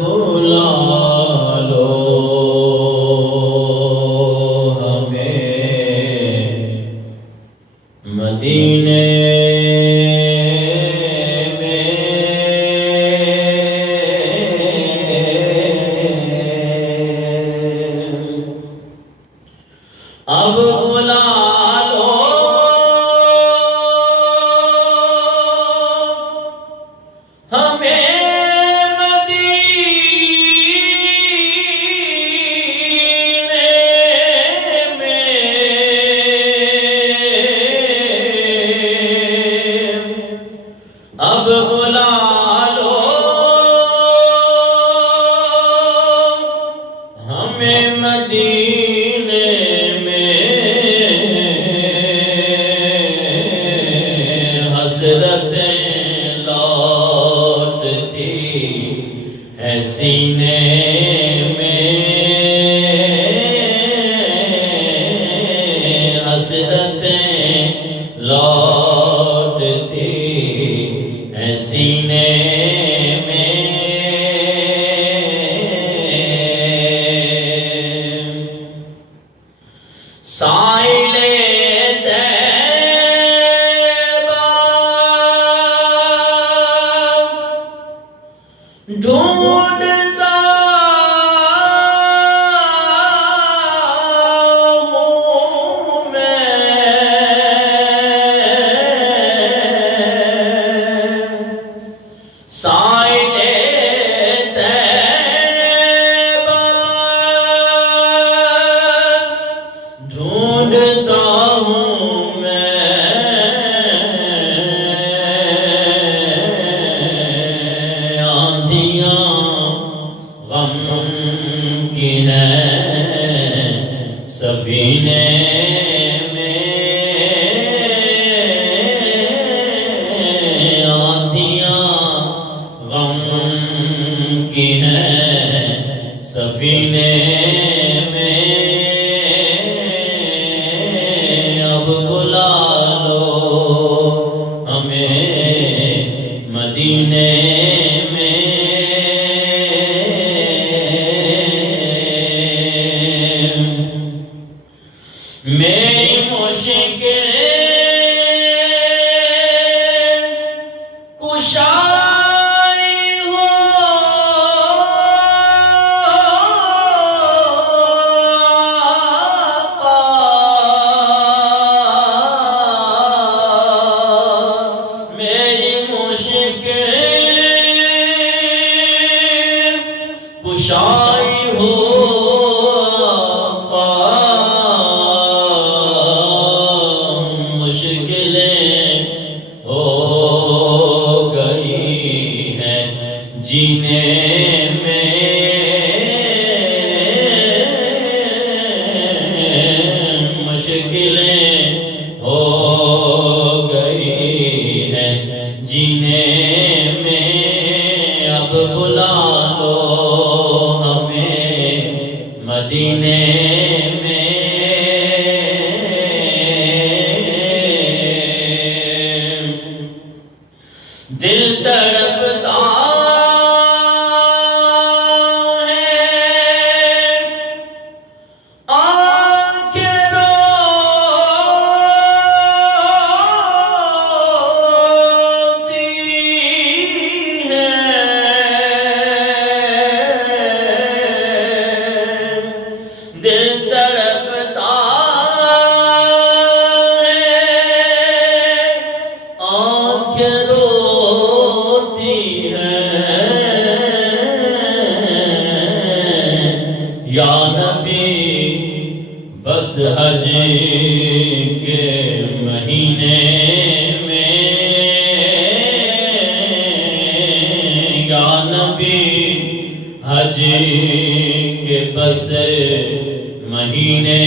بلا لو ہمیں مدینے میں، اب بلا لو ہمیں اب بلا لو ہمیں مدینے میں، حسرتیں لوٹتی ہے سینے میں، حسرتیں لوٹتی سینے میں، سائل طیبہ ڈھونڈتا ہوں میں، سائل طیبہ ڈھونڈتا ہوں میں، آندھیاں غم کی ہیں سفینے میں، غم کی ہے سفینے میں، اب بلا لو ہمیں مدینے میں، میری مشکل کشا کشائی ہو آقا، مشکلیں ہو گئی ہیں جینے میں، مشکلیں ہو گئی ہیں جینے میں، اب بلا لو مدینے میں، دل تڑپتا ہے آنکھیں روتی ہیں، دل تڑپتا ہے آنکھیں روتی ہیں، یا نبی بس حج کے مہینے میں، یا نبی حج کے بس مہینے